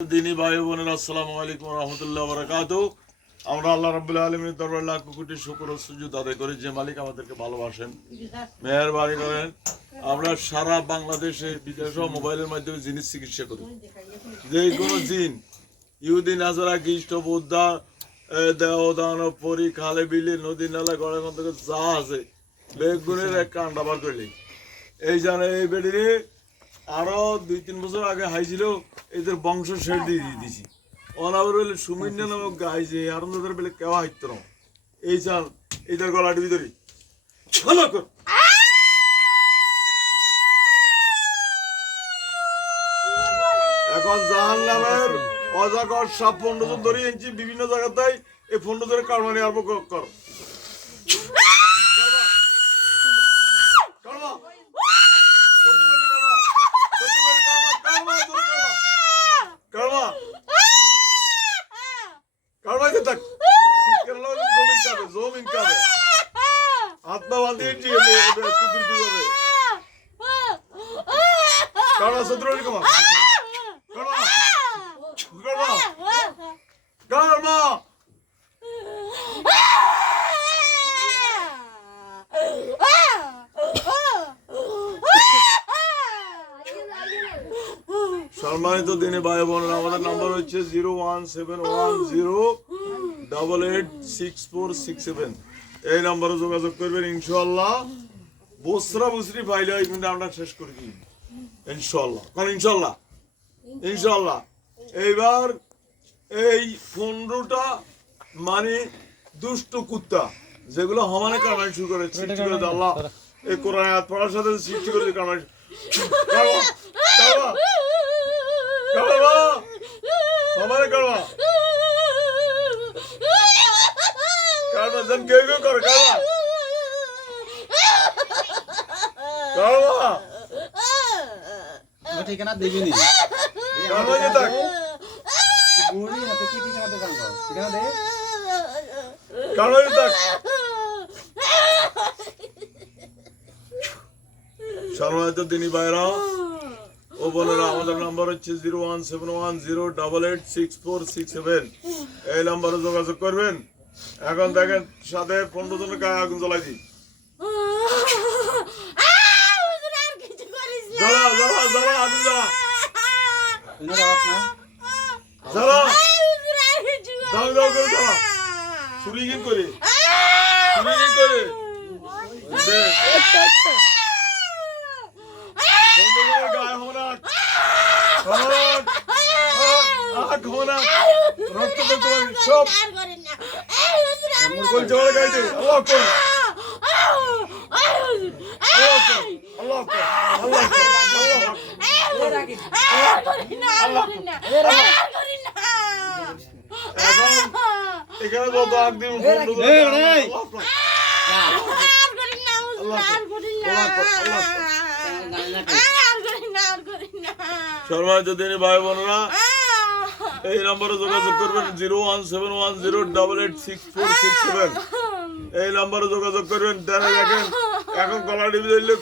দিনী ভাই বোনেরা আসসালামু আলাইকুম ওয়া রাহমাতুল্লাহি ওয়া বারাকাতুহু। আমরা আল্লাহ রাব্বুল আলামিনের দরবারে লাখ কোটি শুকর ও সুজুদ আদায় করি যে মালিক আমাদেরকে ভালোবাসেন, মেহেরবানি করেন। আমরা সারা বাংলাদেশে বিদেশে মোবাইলের মাধ্যমে জিনিস চিকিৎসা করি। যে কোনো জিন, ইহুদি, নাসারা, খ্রিস্ট, বৌদ্ধ, দেহ দানব, পরি, খালে বিলে, নদী নালা, গড়ে মধ্যে যা আছে বেগুনের এক কান্ডা বার করলি। এই জানে এই বেডিরে আরো 2-3 বছর আগে হাইছিল, এদের বংশ শেষ দিয়ে দিয়েছি। অনাবর বলে সুমিন্না নামক গাই যে আনন্দের বেলে কেউ হাইত না। এই চাল এদের গলাটি ভিতরে ছলা কর। এখন জাহান নামের অজাগর সাপ 15 জন ধরে এনেছি বিভিন্ন জায়গায়। এই 15 জনের কারণে আরম্ভ কর। আত্মা বাঁধিয়ে কুদরতি ভাবে কারণ শত্রুর কমা কারমা সম্মানিত দিনে ভাই বোনেরা, আমাদের নাম্বার হচ্ছে 01710886467। এই নাম্বারে যোগাযোগ করবেন। ইনশাআল্লাহ বসরা বসরি পাইলে কিন্তু আমরা শেষ করে দিই ইনশাআল্লাহ। কারণ ইনশাআল্লাহ ইনশাআল্লাহ এইবার এই 15টা মানে দুষ্ট কুত্তা যেগুলো হমানে কামাই শুরু করে সৃষ্টি করে আল্লাহ এই কোরআন আয়াত পড়ার সাথে সৃষ্টি করে কামাই हमारे करवा करवा जन के कर करवा करवा वो ठिकाना देगी नहीं करवा ये तक गोली हाथे की ठिकाना दे कांगो ठिकाना दे करवा ये तक शर्मा तो दिनी बायरा ও বোনেরা, আমাদের নাম্বার হচ্ছে 01710886467। এই নাম্বারে যোগাযোগ করবেন। এখন দেখেন সাথে 15 জনের গায়ে আগুন জ্বলাই দিই। জ্বালা জ্বালা জ্বালা আগুন জ্বালা জ্বালা দাও দাও করে জ্বালা ছুরি কিন করে এখানে যত আগ দিব সম্মানিত দিনী ভাই বোনেরা, এই নম্বরে যোগাযোগ করবেন 01710886467। এই নম্বরে যোগাযোগ করবেন। দেখেন এখন গলা টিভি দিলে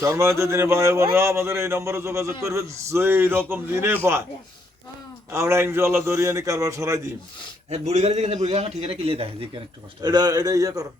সম্মানিত দিনী ভাই বোনেরা, আমাদের এই নম্বরে যোগাযোগ করবেন। যেই রকম দিনে পায় আমরা ইনশাআল্লাহ দরিয়ানি কারবার সরাই দিই। বুড়ি গাড়ি থেকে বুড়ি গাড়ি ঠিকানা কিলে দেয় যে কেন একটু কষ্ট এটা ইয়ে করো।